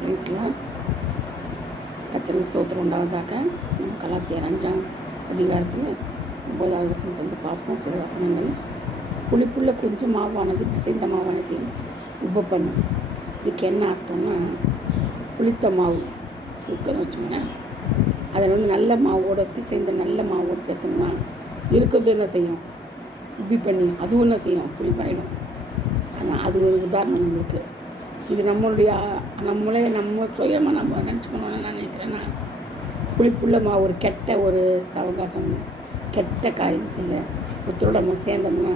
பேசலாம். கர்த்தருக்கு ஸ்தோத்திரம் உண்டாவதாக. நம்ம கலாத்தியர் 5ஆம் அதிகாரத்தில் 9வது வசனத்திலிருந்து பார்ப்போம். சில வசனங்கள். புளிப்புள்ள கொஞ்சம் மாவானது பிசைந்த மாவானது உப்பு பண்ணும். இதுக்கு என்ன அர்த்தம்னா, புளித்த மாவு இருக்குதுன்னு வச்சோங்கன்னா அதில் நல்ல மாவோட பிசைந்த நல்ல மாவோடு சேர்த்தோம்னா இருக்கிறது என்ன செய்யும், உப்பி பண்ணி அதுவும் என்ன செய்யும், புளிப்பாயிடும். ஆனால் அது ஒரு உதாரணம் நம்மளுக்கு. இது நம்ம சுயமாக நம்ம நினச்சிக்கணும்னு நான் நினைக்கிறேன்னா, புளிப்புள்ள மாவு ஒரு கெட்ட ஒரு சவகாசம், கெட்ட காரியம் செய்ய ஒருத்தரோட நம்ம சேர்ந்தோம்னா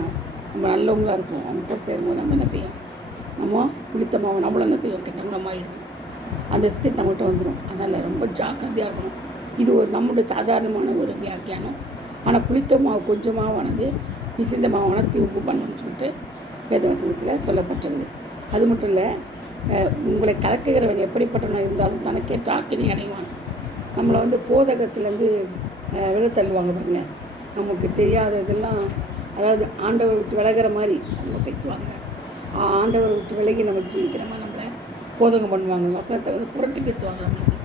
நம்ம நல்லவங்களாக இருப்போம். அவங்க கூட சேரும்போது நம்ம என்ன செய்யும், நம்ம புளித்த மாவு நம்மளும் என்ன செய்வோம், கெட்டவங்கள மாதிரி அந்த ஸ்பிரிட் நம்மகிட்ட வந்துடும். அதனால் ரொம்ப ஜாக்கிரதையாக இருக்கணும். இது ஒரு நம்மளுடைய சாதாரணமான ஒரு வியாக்கியானம். ஆனால் புளித்த மாவு கொஞ்சமானது பிசைந்த மாவானது உப்பு பண்ணணும்னு சொல்லிட்டு வேதவசனத்தில் சொல்லப்பட்டது. அது மட்டும் இல்லை, உங்களை கலக்குகிறவன் எப்படிப்பட்டவனாக இருந்தாலும் தனக்கேற்ற ஆக்கினை அடைவான். நம்மளை போதகத்துலேருந்து விழ தள்ளுவாங்க பாருங்க. நமக்கு தெரியாததெல்லாம், அதாவது ஆண்டவர் விட்டு விலகிற மாதிரி அவங்க பேசுவாங்க. ஆண்டவர் விட்டு விலகி நம்ம ஜீவிக்கிற மாதிரி நம்மளை போதகம் பண்ணுவாங்க. வசனத்தை புரட்டி பேசுவாங்க. நம்மளுக்கு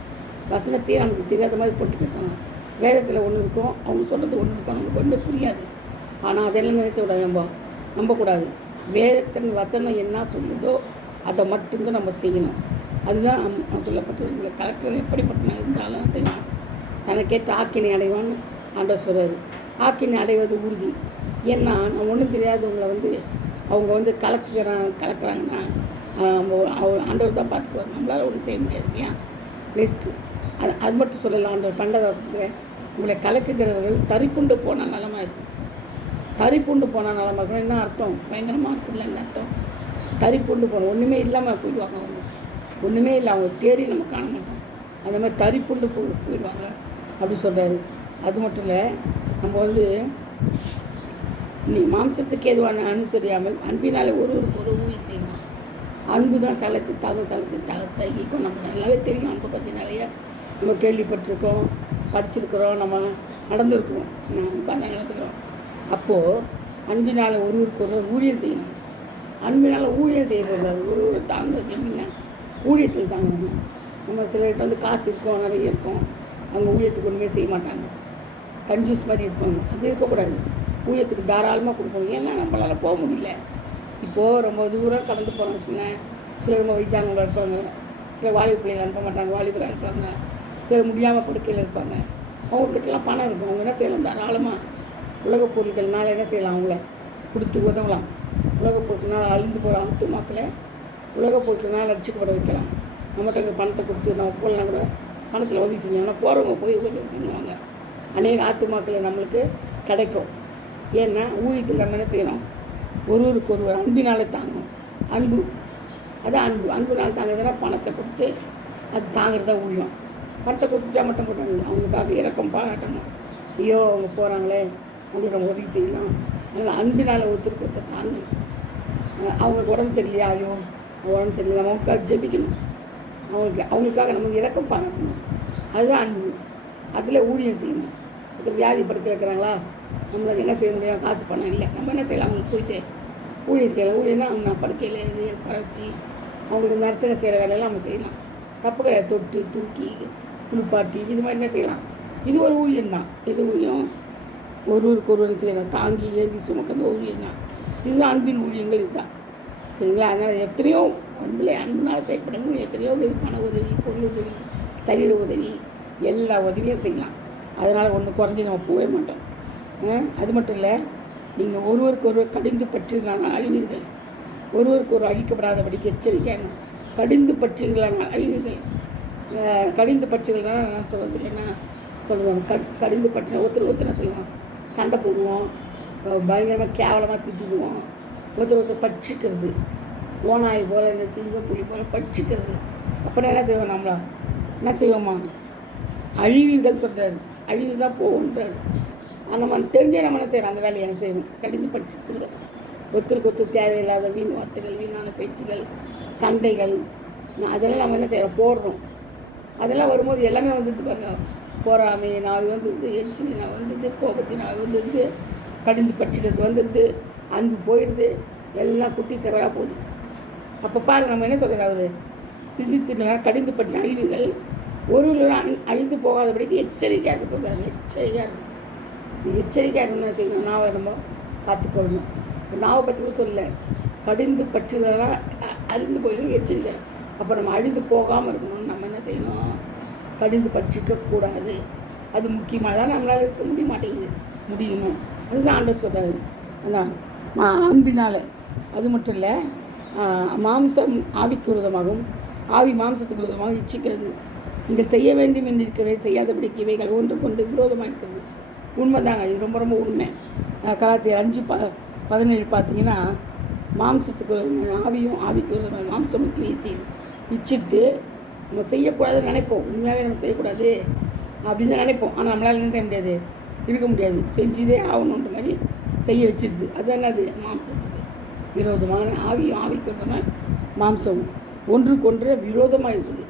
வசனத்தையே நமக்கு தெரியாத மாதிரி போட்டு பேசுவாங்க. வேதத்தில் ஒன்று இருக்கும், அவங்க சொல்கிறது ஒன்று இருக்கும், நமக்கு ஒன்றுமே புரியாது. ஆனால் அதெல்லாம் நினைச்சக்கூடாது, நம்பக்கூடாது. வேதத்தின் வசனம் என்ன சொல்லுதோ அதை மட்டும்தான் நம்ம செய்யணும். அதுதான் சொல்லப்பட்டது. உங்களை கலக்க எப்படிப்பட்ட இருந்தாலும் செய்யணும். தனக்கேற்ற ஆக்கினை அடைவான்னு ஆண்டவர் சொல்கிறார். ஆக்கினை அடைவது உறுதி. ஏன்னா நம்ம ஒன்றும் தெரியாதவங்களை அவங்க கலக்குறாங்கன்னா ஆண்டவர் தான் பார்த்துக்குவார். நம்மளால் ஒன்றும் செய்ய முடியாது இல்லையா, வேஸ்ட்டு. அது மட்டும் சொல்லலாம். ஆண்டவர் பண்டதாசத்தில் உங்களை கலக்குகிறவர்கள் தரிப்புண்டு போனால் நலமாக இருக்கும். தரிப்புண்டு போனால் நலமாக இருக்கும். என்ன அர்த்தம், பயங்கரமாக இருக்குல்லன்னு அர்த்தம். தரிப்புண்டு போகணும், ஒன்றுமே இல்லாமல் போயிடுவாங்க. அவங்க ஒன்றுமே இல்லை, அவங்க தேடி நம்ம காண மாட்டோம். அந்த மாதிரி தரிப்புண்டு போயிடுவாங்க அப்படி சொல்கிறாரு. அது மட்டும் இல்லை, நம்ம நீ மாம்சத்துக்கு ஏதுவான அனுசரியாமல் அன்பினால் ஒருவருக்கு ஒரு ஊழியம் செய்யணும். அன்பு தான் சலத்திற்காக சகிக்கும். நமக்கு நல்லாவே தெரியும். அன்பை பற்றி நிறைய நம்ம கேள்விப்பட்டிருக்கோம், படிச்சிருக்கிறோம், நம்ம நடந்துருக்கிறோம், அன்பாக நடந்துக்கிறோம். அப்போது அன்பினால் ஒருவருக்கு ஒரு ஊழியம் செய்யணும். அன்பினால் ஊழியம் செய்யக்கூடாது. ஒரு தாங்குறது எப்படின்னா ஊழியத்தில் தாங்கணும். நம்ம சிலர்கிட்ட காசு இருக்கும், நிறைய இருக்கும், அவங்க ஊழியத்துக்கு ஒன்றுமே செய்ய மாட்டாங்க, கஞ்சூஸ் மாதிரி இருப்பாங்க. அது இருக்கக்கூடாது. ஊழியத்துக்கு தாராளமாக கொடுக்கணும். ஏன்னா நம்மளால் போக முடியல. இப்போது ரொம்ப தூரம் கடந்து போகிறோம்னு வச்சுக்கோங்களேன். சிலர் ரொம்ப வயசானவங்க இருப்பாங்க, சில வாலிப பிள்ளைகள் அனுப்ப மாட்டாங்க, வாலிபராக இருப்பாங்க, சிலர் முடியாமல் படுக்கையில் இருப்பாங்க. அவங்கக்கிட்டலாம் பணம் இருக்கும். அவங்க என்ன செய்யலாம், தாராளமாக உலகப் பொருட்கள்னால என்ன செய்யலாம், அவங்கள கொடுத்து உதவலாம். உலகப் பொருட்கள்னால் அழிந்து போகிற அழுத்து மக்களை உலகப் பொருட்கள்னால் ரட்சிக்கப்பட வைக்கலாம். நம்மகிட்ட பணத்தை கொடுத்து நம்ம போகலாம் கூட பணத்தில் உதவி செஞ்சோம்னா போகிறவங்க போய் உதவி செஞ்சுவாங்க. அநேக ஆத்துமாக்களை நம்மளுக்கு கிடைக்கும். ஏன்னா ஊழியத்தில் நம்ம என்ன செய்யணும், ஒருவருக்கு ஒருவர் அன்பினால் தாங்கணும். அன்பு, அதான் அன்புனால் தாங்குறதுனா பணத்தை கொடுத்து அது தாங்கிறதா ஊழியம். பணத்தை கொடுத்துட்டா மட்டும் போட்டாங்க, அவங்களுக்காக இறக்கம் பாராட்டணும். ஐயோ அவங்க போகிறாங்களே, அவங்களுக்கு நம்ம உதவி செய்யலாம். அதனால் அன்பினால் ஒருத்தருக்கு தாங்கணும். அவங்களுக்கு உடம்பு சரியில்லையா, ஐயோ உடம்பு சரியில்லை, அவங்களுக்காக ஜெபிக்கணும். அவங்களுக்காக நமக்கு இறக்கம் பாராட்டணும். அதுதான் அன்பு. அதில் ஊழியம் செய்யணும். ஒருத்தர் வியாதி படுக்க வைக்கிறாங்களா, நம்மளுக்கு என்ன செய்ய முடியும், காசு பணம் இல்லை, நம்ம என்ன செய்யலாம், அவங்களுக்கு போயிட்டு ஊழியம் செய்யலாம். ஊழியர்னா அவங்க படுக்கையில் இது குறைச்சி அவங்களுக்கு நர்சனை செய்கிற வேலையெல்லாம் நம்ம செய்யலாம். தப்பு கிடையாது. தொட்டு தூக்கி குளிப்பாட்டி இது மாதிரி என்ன செய்யலாம். இது ஒரு ஊழியம் தான். இது ஊழியம் ஒருவருக்கு ஒருவர் செய்யலாம். தாங்கி ஏந்தி சுமக்கிறது ஊழியம் தான். இதுதான் அன்பின் ஊழியங்கள். இதுதான் சரிங்களா. அதனால் எத்தனையோ அன்புனால் செய்யப்படணும். எத்தனையோ உதவி, பண உதவி, பொருள் உதவி, சரீர உதவி, எல்லா உதவியும் செய்யலாம். அதனால் ஒன்று குறைஞ்சி நம்ம போகவே மாட்டோம். அது மட்டும் இல்லை, நீங்கள் ஒருவருக்கு ஒருவர் கடிந்து பற்றுகளான அழிவீர்கள். ஒருவருக்கு ஒரு அழிக்கப்படாதபடிக்கு எச்சரிக்கைங்க. கடிந்து பற்றுகளான அழிவீர்கள். கடிந்து பற்றுகள்னா நான் சொல்கிறது என்ன சொல்லுவோம், கடிந்து பற்றின ஒருத்தர் என்ன செய்வோம், சண்டை போடுவோம், பயங்கரமாக கேவலமாக திட்டிடுவோம். ஒருத்தர் பட்சிக்கிறது, ஓனாய் போல், இந்த சிங்கம் புலி போல் பட்சிக்கிறது. அப்புறம் என்ன செய்வோம், நம்மளா என்ன செய்வோமா, அழிவீர்கள் சொல்கிறாரு. அழிவு தான் போகுன்றார். நம்ம தெரிஞ்சே நம்ம என்ன செய்கிறோம், அந்த வேலையை என்ன செய்யணும், கடிந்து படிச்சுக்கிறோம். ஒருத்தருக்கு தேவையில்லாத வீண் வார்த்தைகள், வீணான பேச்சுகள், சண்டைகள், அதெல்லாம் நம்ம என்ன செய்கிறோம், போடுறோம். அதெல்லாம் வரும்போது எல்லாமே பாருங்க, போராமை நான் எரிச்சல் நான் கோபத்தினால் கடிந்து பற்றிக்கிறது அன்பு போயிடுது, எல்லாம் குட்டி செவராக போகுது. அப்போ பாருங்கள், நம்ம என்ன சொல்கிறார், அவர் சிந்தித்துனா கடிந்து பற்றி அழிவுகள் ஒரு அழிந்து போகாதபடிக்கு எச்சரிக்கையாக இருக்க சொல்கிறாரு. எச்சரிக்கையாக இருக்கும். எச்சரிக்கையாக இருக்கணும்னு செய்யணும். நாவை நம்ம காத்துக்கொள்ளணும். நாவை பற்றி கூட சொல்ல கடிந்து பற்றுகிறதா அழிந்து போயிடும் எச்சரிக்கை. அப்போ நம்ம அழிந்து போகாமல் இருக்கணும்னு நம்ம என்ன செய்யணும்? கடிந்து பற்றிக்கக்கூடாது. அது முக்கியமாக நம்மளால் இருக்க முடிய மாட்டேங்குது. முடியணும். அதுதான் ஆண்டவர் சொல்கிறாரு. அதான் அன்பினால். அது மட்டும் இல்லை, மாம்சம் ஆவிக்கு விரோதமாகவும் ஆவி மாம்சத்துக்கு விரோதமாக இச்சிக்கிறது. நீங்கள் செய்ய வேண்டும் என்று இருக்கிறவை செய்யாதபடிக்கு இவைகள் ஒன்றுக்கொண்டு விரோதமாக இருக்கிறது. உண்மைதாங்க, இது ரொம்ப ரொம்ப உண்மை. கலாத்தியர் 5:17 பார்த்தீங்கன்னா, மாம்சத்துக்கு ஆவியும் ஆவிக்கு விரோதமாக மாம்சமும் கிரியை செய்யுது. இச்சிட்டு நம்ம செய்யக்கூடாதுன்னு நினைப்போம். உண்மையாகவே நம்ம செய்யக்கூடாது அப்படின்னு தான் நினைப்போம். ஆனால் நம்மளால் என்ன செய்ய முடியாது, இருக்க முடியாது. செஞ்சுதே ஆகணுன்ற மாதிரி செய்ய வச்சிருது. அது என்னது? மாம்சத்துக்கு விரோதமான ஆவியும் ஆவிக்கு விரோதமான மாம்சமும் ஒன்றுக்கொன்று விரோதமாக இருக்குது.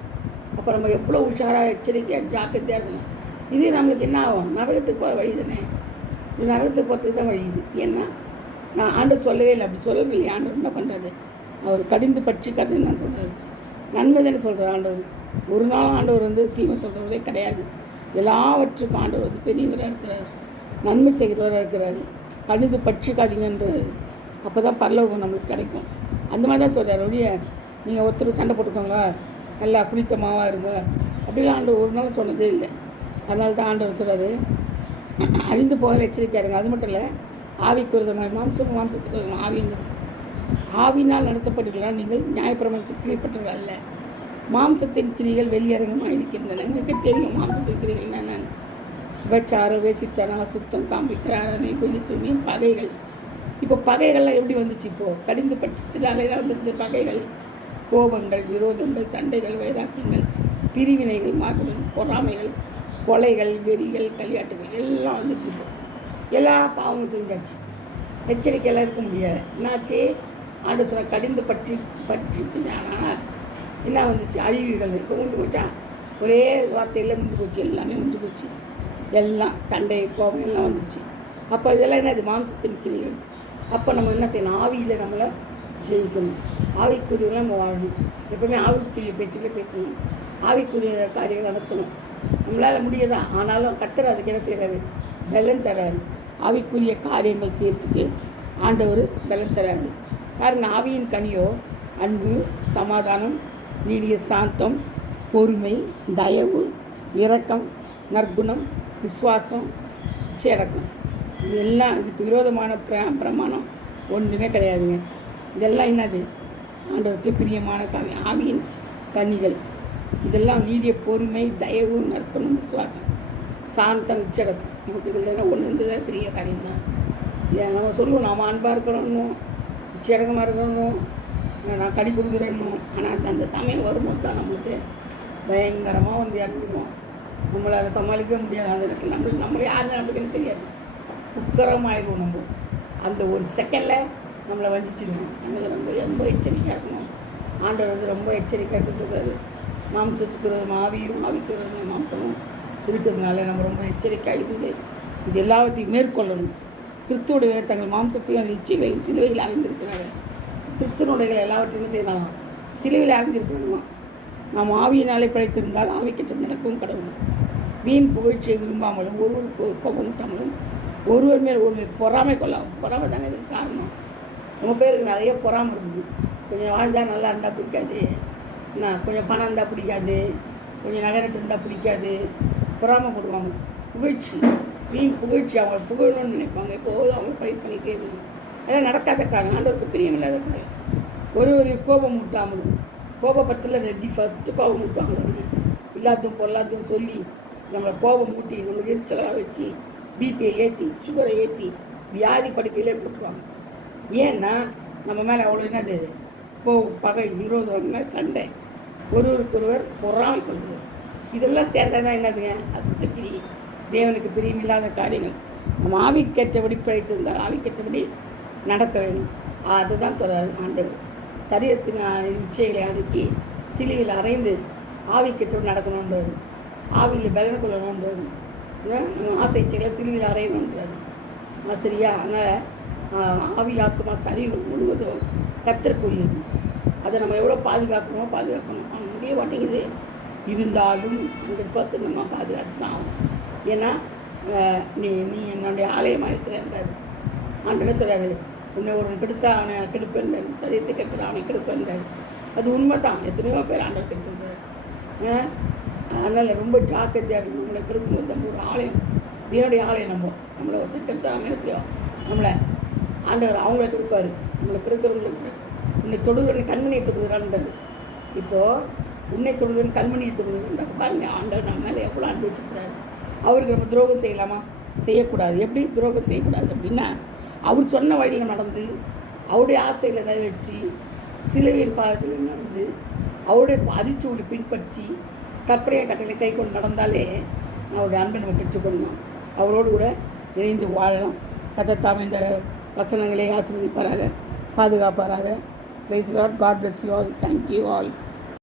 அப்போ நம்ம எவ்வளோ உஷாராக எச்சரிக்கையாக ஜாக்கிரதையாக இருக்கணும். இது நம்மளுக்கு என்ன ஆகும்? நரகத்துக்கு போகிற வழி தானே. இது நரகத்துக்கு போகிறதுக்கு தான் வழி இது. ஏன்னா நான் ஆண்டவர் சொல்லவே இல்லை. அப்படி சொல்லவே இல்லை. ஆண்டவர் என்ன பண்ணுறாரு? அவர் கடிந்து பட்சிக்காதுன்னு நான் சொல்கிறாரு. நன்மை தானே சொல்கிறார் ஆண்டவர். ஒரு நாள் ஆண்டவர் தீமை சொல்கிறவரே கிடையாது. எல்லாவற்றுக்கும் ஆண்டவர் பெரியவராக இருக்கிறார். நன்மை செய்கிறவராக இருக்கிறார். கடிந்து பட்சிக்காதீங்கன்றது. அப்போ தான் பரலோகம் நம்மளுக்கு கிடைக்கும். அந்த மாதிரி தான் சொல்கிறார். ஒழிய நீங்கள் ஒருத்தர் சண்டை போட்டுக்கோங்க, நல்லா பிடித்தமாவாக இருங்க அப்படிலாம் ஆண்டவர் ஒரு நாள் சொன்னதே இல்லை. அதனால தான் ஆண்டவர் சொல்கிறாரு, அழிந்து போகிற எச்சரிக்கையாக இருங்க. அது மட்டும் இல்லை, ஆவிக்கு விரோதமாக மாம்சத்துக்கு ஆவிங்கிறது. ஆவினால் நடத்தப்பட்டுக்கலாம். நீங்கள் நியாயப்பிரமாணத்துக்கு கீழ்ப்பட்டவர்கள் அல்ல. மாம்சத்தின் கிரிகள் வெளியரங்கமாக இருக்கின்றன. எங்களுக்கு தெரியும் மாம்சத்தின் கிரிகள் என்னென்னு. விபச்சாரம், வேசித்தனம், அசுத்தம், காமிக்கிறாரணை, பொய், சூனியம், பகைகள். இப்போ பகைகள்லாம் எப்படி வந்துச்சு? இப்போது கடிந்து பட்சத்தினாலே தான் வந்துருது பகைகள். கோபங்கள், விரோதங்கள், சண்டைகள், வைராக்கியங்கள், பிரிவினைகள், மாற்றுகள், பொறாமைகள், கொலைகள், வெறிகள், கல்யாட்டுகள் எல்லாம் வந்துட்டு இப்போ எல்லா பாவமும் செஞ்சாச்சு. எச்சரிக்கையெல்லாம் இருக்க முடியாது. என்னாச்சு? ஆண்டு சொன்ன கடிந்து பற்றி என்ன வந்துச்சு? அழிவுகள். இப்போ முடிஞ்சு போச்சா? ஒரே வார்த்தையில் முடிஞ்சு போச்சு. எல்லாமே முடிஞ்சு போச்சு. எல்லாம் சண்டை, கோபம் எல்லாம் வந்துடுச்சு. அப்போ இதெல்லாம் என்னது? மாம்சத்தின் கிரிகள். அப்போ நம்ம என்ன செய்யணும்? ஆவியில் நம்மளை ஜெயிக்கணும். ஆவிக்குரியவெல்லாம் நம்ம வாழணும். எப்பவுமே ஆவிக்குரிய பேச்சுக்கே பேசணும். ஆவிக்குரிய காரியங்கள் நடத்தணும். நம்மளால் முடியதான். ஆனாலும் கர்த்தர் அதுக்கு என்ன செய்கிறாரு? பலன் தராரு. ஆவிக்குரிய காரியங்கள் செய்யறதுக்கு ஆண்டவர் பலன் தராரு. பாருங்க, ஆவியின் கனியோ அன்பு, சமாதானம், நீடிய சாந்தம், பொறுமை, தயவு, இரக்கம், நற்குணம், விசுவாசம், இச்சையடக்கம். இதெல்லாம் இதுக்கு விரோதமான பிரமாணம் ஒன்றுமே கிடையாதுங்க. இதெல்லாம் என்னது? ஆண்டவருக்கு பிரியமான ஆவியின் கனிகள். இதெல்லாம் நீடிய பொறுமை, தயவு, நற்குணம், விசுவாசம், சாந்தம், இச்சடக்கம். நமக்கு இதில் ஒன்று இருந்தது பெரிய காரியம்தான். இல்லை நம்ம சொல்லுவோம், நாம் அன்பாக இருக்கணும், இச்சடக்கமாக இருக்கணும், நான் கடி கொடுக்குறேன்னு. ஆனால் அந்த சமயம் வரும்போது தான் நம்மளுக்கு பயங்கரமாக இறங்கிடுவோம். நம்மளால் சமாளிக்க முடியாது. அந்த இடத்துல நம்மளே யாருன்னு நம்மளுக்கு தெரியாது. உக்கரமாயிடுவோம். நம்ம அந்த ஒரு செகண்டில் நம்மளை வஞ்சிச்சிடுவோம். அதனால் ரொம்ப எச்சரிக்கையாக இருக்கணும். ஆண்டவர் ரொம்ப எச்சரிக்கையாக இருக்க சொல்கிறாரு. மாம்சத்துக்கு ஆவியும் ஆவிக்கு மாம்சமும் இருக்கிறதுனால நம்ம ரொம்ப எச்சரிக்கையாக இருந்து இது எல்லாத்தையும் மேற்கொள்ளணும். கிறிஸ்துவுடைய தங்கள் மாம்சத்தையும் அந்த இச்சைகளையும் சிலுவையில் அறிந்திருக்கிறாங்க. கிறிஸ்துவனுடைய எல்லாவற்றையும் செய்யலாம். சிலுவையில் அறிந்திருக்கணுமா? நாம் ஆவியினாலே படைத்திருந்தால் ஆவிக்கற்றம் நடக்கவும் கடவுளும். வீண் புகழ்ச்சியை விரும்பாமலும் ஒருவருக்கு ஒரு கோபம் விட்டாமலும் ஒருவர் மேல் ஒருவர் பொறாமை கொள்ளாமல். பொறாமை தாங்க இதுக்கு காரணம். நம்ம பேருக்கு நிறைய பொறாமை இருக்குது. கொஞ்சம் வாழ்ந்தால் நல்லா இருந்தால் பிடிக்காது, கொஞ்சம் பணம் இருந்தால் பிடிக்காது, கொஞ்சம் நகரட்டு இருந்தால் பிடிக்காது, பொறாமை போடுவாங்க. புகழ்ச்சி, வீண் புகழ்ச்சி. அவங்க புகழணும்னு நினைப்பாங்க. எப்போதும் அவங்க ப்ரைஸ் பண்ணிகிட்டே இருக்கணும். அதான் நடக்காத காரணம். ஆண்டவருக்கு பிரியமில்லாத காரணம். ஒரு கோபம் விட்டாமலும். கோபப்படத்தில் ரெட்டி ஃபஸ்ட்டு கோபம் விட்டுவாங்க. எல்லாத்தையும் பொருளாத்தையும் சொல்லி நம்மளை கோபம் ஊட்டி நம்மளுக்கு எரிச்சலாக வச்சு பிபியை ஏற்றி சுகரை ஏற்றி வியாதி படுக்கையிலே போட்டுருவாங்க. ஏன்னா நம்ம மேலே அவ்வளோ என்னது? பகை, விரோதம், சண்டை, ஒருவருக்கொருவர் பொறாமை கொள்வது. இதெல்லாம் சேர்ந்தால் தான் என்னதுங்க? அசுத்தக்கிரி, தேவனுக்கு பிரியமில்லாத காரியங்கள். நம்ம ஆவிக்கேற்றபடி பிழைத்திருந்தால் ஆவிக்கேற்றபடி நடக்க வேணும். அதுதான் சொல்கிறாரு ஆண்டவர். சரீரத்தின் இச்சைகளை அடுக்கி சிலுவையில் அரைந்து ஆவிக்கேற்றபடி நடக்கணுன்றாரு. ஆவியில் பலனை கொள்ளணுன்றாரு. ஆசை இச்சைகளை சிலுவையில் அரையணுன்றாரு. சரியா? அதனால் ஆவி, ஆத்மா, சரீரம் முழுவதும் கர்த்தருக்குரியது. அதை நம்ம எவ்வளோ பாதுகாக்கணுமோ பாதுகாக்கணும். முடிய மாட்டேங்குது. இருந்தாலும் 100% நம்ம பாதுகாத்து தான் ஆகணும். ஏன்னா நீ நீ என்னுடைய ஆலயமாக இருக்கிறன்றார். ஆண்டவர் சொல்கிறாரு, உன்னை ஒருவன் கெடுத்தா அவனை கெடுப்பேன்றார், சரியத்தை கெடுக்கிற அவனை கெடுப்பேன்றார். அது உண்மை தான். எத்தனையோ பேர் ஆண்டவர் கெடுத்துருக்கார். அதனால் ரொம்ப ஜாக்கிரதையாக இருக்கணும். நம்மளை கெடுக்கும்போது நம்ம ஒரு ஆலயம், தேவனுடைய ஆலயம் நம்மளை ஒருத்தர் கெடுத்தாங்க செய்யும். நம்மளை ஆண்டவர் அவங்கள கெடுப்பார். நம்மளை கெடுக்கிறவங்களுக்கு உன்னை தொடுகிறவன் கண்மணியை தொடுகிறான்ன்றது. இப்போது உன்னை தொடுகிறவன் கண்மணியை தொடுகிறான் பாருங்கள். ஆண்டவர் நம்ம மேலே எவ்வளோ அன்பு வச்சுக்கிறாரு. அவருக்கு நம்ம துரோகம் செய்யலாமா? செய்யக்கூடாது. எப்படி துரோகம் செய்யக்கூடாது அப்படின்னா, அவர் சொன்ன வழியில் நடந்து, அவருடைய ஆசையில் நிறைவேற்றி, சிலுவையின் பாதத்தில் நடந்து, அவருடைய அதிர்ச்சூழலை பின்பற்றி, கற்பனையை கட்டளை கை கொண்டு நடந்தாலே அவருடைய அன்பை நம்ம பெற்றுக்கொள்ளலாம். அவரோடு கூட இணைந்து வாழலாம். கர்த்தர் இந்த வசனங்களை ஆசீர்வதிப்பாராக, பாதுகாப்பாராக. Praise the Lord. God bless you all. Thank you all.